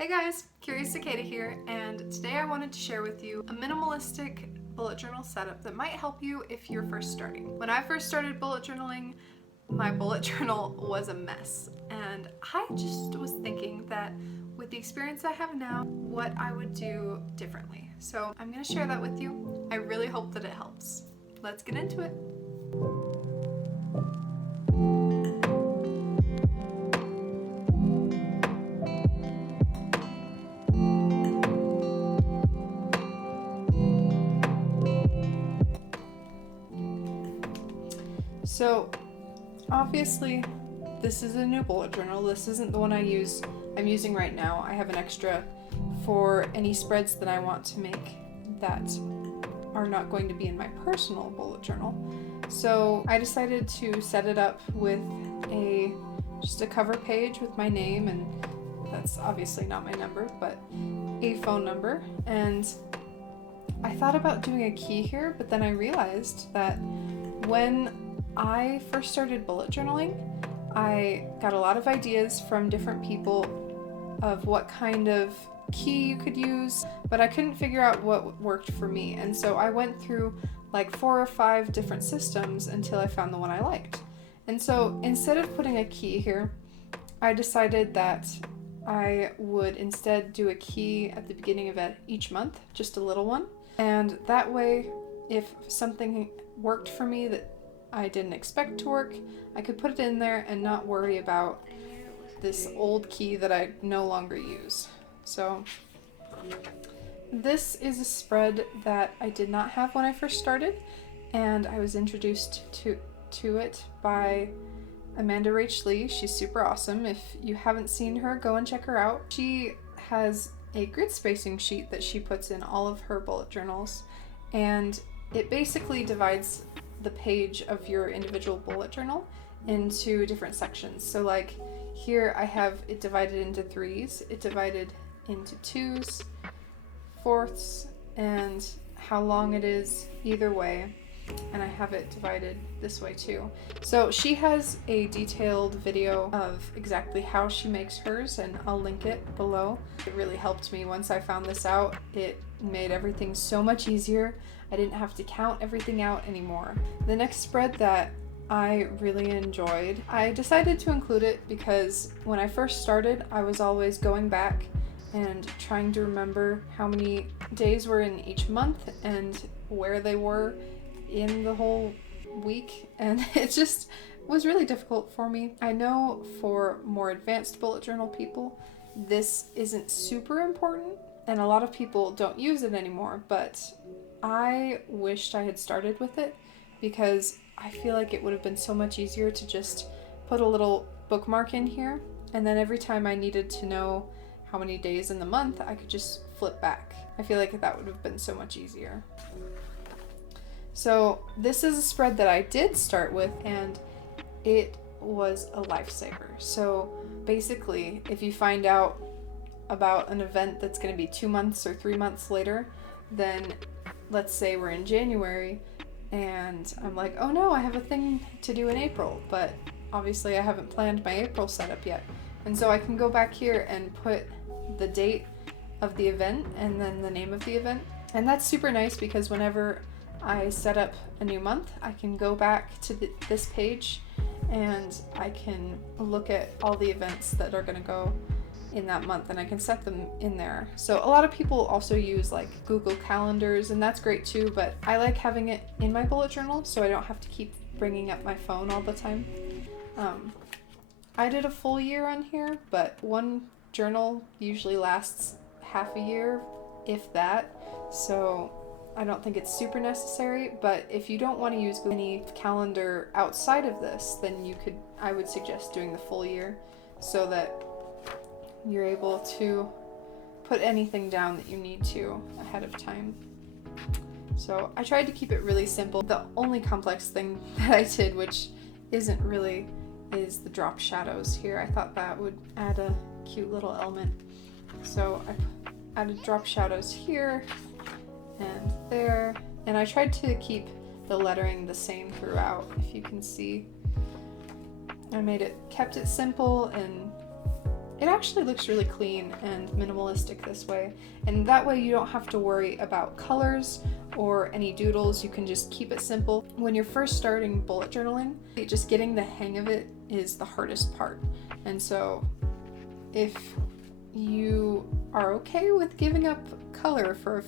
Hey guys, Curious Cicada here, and today I wanted to share with you a minimalistic bullet journal setup that might help you if you're first starting. When I first started bullet journaling, my bullet journal was a mess, and I just was thinking that with the experience I have now, what I would do differently. So I'm going to share that with you. I really hope that it helps. Let's get into it. So obviously this is a new bullet journal. This isn't the one I'm using right now. I have an extra for any spreads that I want to make that are not going to be in my personal bullet journal. So I decided to set it up with just a cover page with my name, and that's obviously not my number, but a phone number. And I thought about doing a key here, but then I realized that when I first started bullet journaling, I got a lot of ideas from different people of what kind of key you could use, but I couldn't figure out what worked for me. And so I went through like 4 or 5 different systems until I found the one I liked. And so instead of putting a key here, I decided that I would instead do a key at the beginning of each month, just a little one. And that way, if something worked for me that I didn't expect to work, I could put it in there and not worry about this old key that I no longer use. So this is a spread that I did not have when I first started, and I was introduced to it by Amanda Rach Lee. She's super awesome. If you haven't seen her, go and check her out. She has a grid spacing sheet that she puts in all of her bullet journals, and it basically divides the page of your individual bullet journal into different sections. So like here I have it divided into 3s, it divided into 2s, 4ths, and how long it is either way, and I have it divided this way too. So she has a detailed video of exactly how she makes hers, and I'll link it below. It really helped me once I found this out. It made everything so much easier. I didn't have to count everything out anymore. The next spread that I really enjoyed, I decided to include it because when I first started, I was always going back and trying to remember how many days were in each month and where they were in the whole week, and it just was really difficult for me. I know for more advanced bullet journal people, this isn't super important, and a lot of people don't use it anymore, but I wished I had started with it because I feel like it would have been so much easier to just put a little bookmark in here, and then every time I needed to know how many days in the month, I could just flip back. I feel like that would have been so much easier. So this is a spread that I did start with, and it was a lifesaver. So basically, if you find out about an event that's going to be 2 months or 3 months later, then let's say we're in January and I'm like, oh no, I have a thing to do in April, but obviously I haven't planned my April setup yet. And so I can go back here and put the date of the event and then the name of the event. And that's super nice because whenever I set up a new month, I can go back to this page and I can look at all the events that are going to go in that month, and I can set them in there. So a lot of people also use like Google Calendars, and that's great too, but I like having it in my bullet journal so I don't have to keep bringing up my phone all the time. I did a full year on here, but one journal usually lasts half a year, if that, so I don't think it's super necessary. But if you don't want to use any calendar outside of this, then I would suggest doing the full year so that you're able to put anything down that you need to ahead of time. So I tried to keep it really simple. The only complex thing that I did, which isn't really, is the drop shadows here. I thought that would add a cute little element. So I added drop shadows here and there, and I tried to keep the lettering the same throughout. If you can see, kept it simple and it actually looks really clean and minimalistic this way. And that way you don't have to worry about colors or any doodles. You can just keep it simple. When you're first starting bullet journaling, just getting the hang of it is the hardest part. And so if you are okay with giving up color for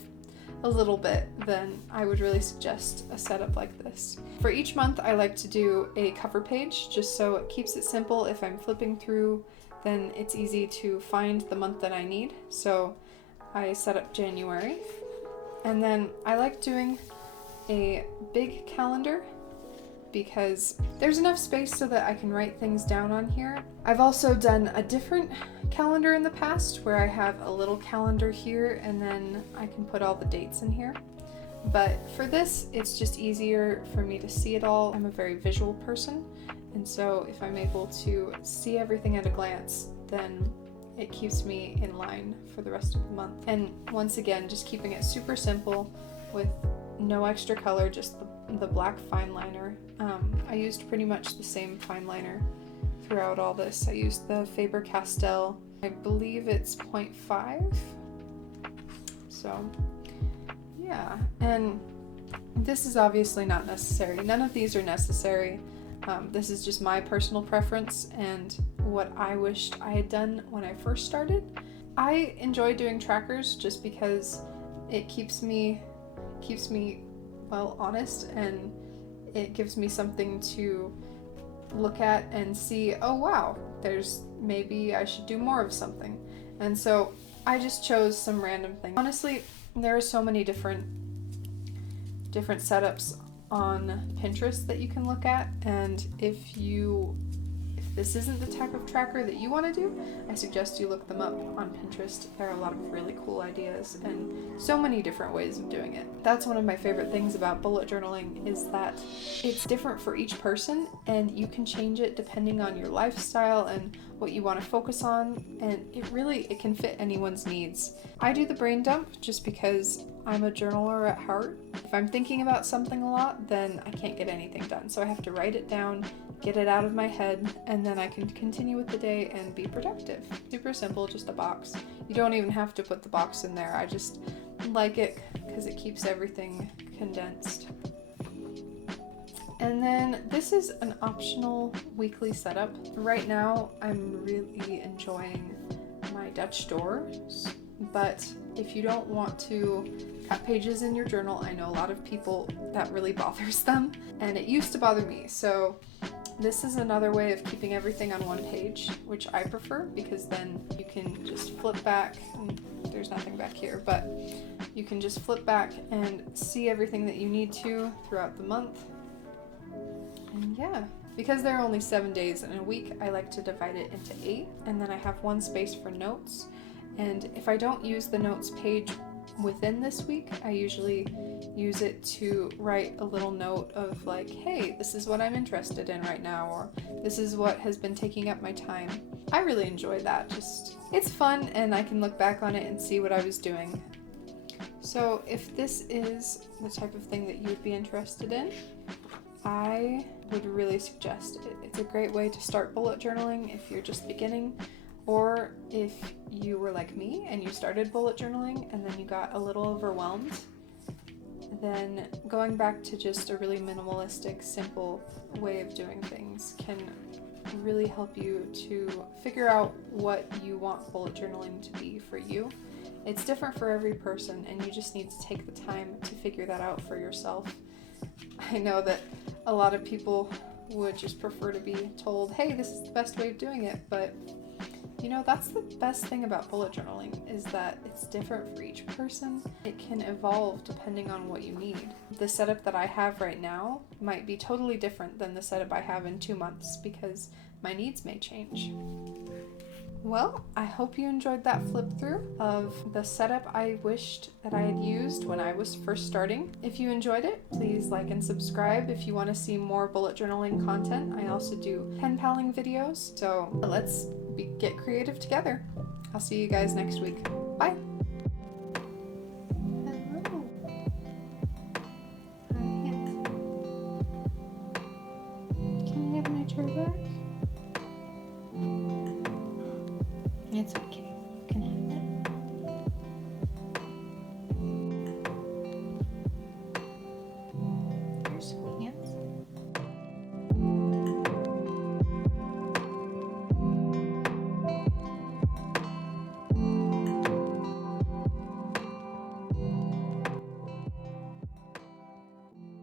a little bit, then I would really suggest a setup like this. For each month, I like to do a cover page just so it keeps it simple. If I'm flipping through, then it's easy to find the month that I need. So I set up January, and then I like doing a big calendar because there's enough space so that I can write things down on here. I've also done a different calendar in the past where I have a little calendar here and then I can put all the dates in here. But for this, it's just easier for me to see it all. I'm a very visual person, and so if I'm able to see everything at a glance, then it keeps me in line for the rest of the month. And once again, just keeping it super simple with no extra color, just the black fine liner. I used pretty much the same fine liner throughout all this. I used the Faber-Castell, I believe it's 0.5. So yeah, and this is obviously not necessary. None of these are necessary. This is just my personal preference and what I wished I had done when I first started. I enjoy doing trackers just because it keeps me well honest, and it gives me something to look at and see, oh wow, maybe I should do more of something. And so I just chose some random thing. Honestly, there are so many different setups on Pinterest that you can look at, and if this isn't the type of tracker that you want to do, I suggest you look them up on Pinterest. There are a lot of really cool ideas and so many different ways of doing it. That's one of my favorite things about bullet journaling, is that it's different for each person and you can change it depending on your lifestyle and what you want to focus on, and it can fit anyone's needs. I do the brain dump just because I'm a journaler at heart. If I'm thinking about something a lot, then I can't get anything done. So I have to write it down, get it out of my head, and then I can continue with the day and be productive. Super simple, just a box. You don't even have to put the box in there. I just like it because it keeps everything condensed. And then this is an optional weekly setup. Right now, I'm really enjoying my Dutch doors, but if you don't want to cut pages in your journal, I know a lot of people that really bothers them, and it used to bother me. So this is another way of keeping everything on one page, which I prefer because then you can just flip back, and there's nothing back here, but you can just flip back and see everything that you need to throughout the month. And yeah, because there are only 7 days in a week, I like to divide it into 8, and then I have one space for notes. And if I don't use the notes page within this week, I usually use it to write a little note of like, hey, this is what I'm interested in right now, or this is what has been taking up my time. I really enjoy that. It's fun, and I can look back on it and see what I was doing. So if this is the type of thing that you would be interested in, I would really suggest it. It's a great way to start bullet journaling if you're just beginning, or if you were like me and you started bullet journaling and then you got a little overwhelmed, then going back to just a really minimalistic, simple way of doing things can really help you to figure out what you want bullet journaling to be for you. It's different for every person, and you just need to take the time to figure that out for yourself. I know that a lot of people would just prefer to be told, hey, this is the best way of doing it, but that's the best thing about bullet journaling, is that it's different for each person. It can evolve depending on what you need. The setup that I have right now might be totally different than the setup I have in 2 months because my needs may change. Well, I hope you enjoyed that flip through of the setup I wished that I had used when I was first starting. If you enjoyed it, please like and subscribe if you want to see more bullet journaling content. I also do pen paling videos, so let's get creative together. I'll see you guys next week. Bye!